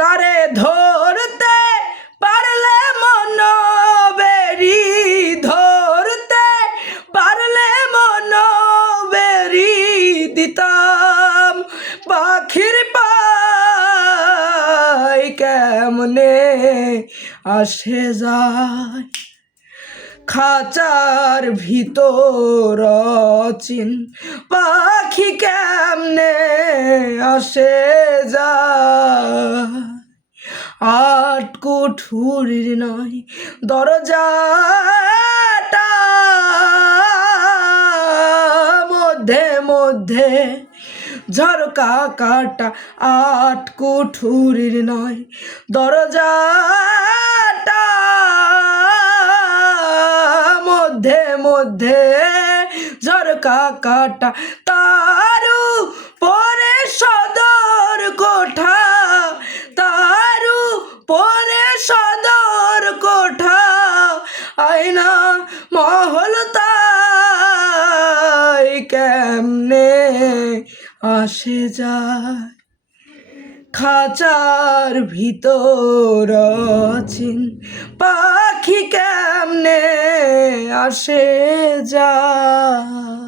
তারে ধরতে পারলে মন বেরি, ধরতে পারলে মন বেরি দিতাম পাখির পায় কেমনে আসে যায় খাঁচার ভিতর চিন পাখি কেমনে আসে যায় আট কুঠুরির নয় দরজাটা মধ্যে মধ্যে ঝরকা কাটা আট কুঠুরির নয় দরজাটা মধ্যে মধ্যে ঝরকা কাটা তারু পরে সদর কোঠা তারু পরে সদর কোঠা আয়না মহল তাই কেমনে আসে যায় খাঁচার ভিতর চিন পাখি কেমনে আসে যায়।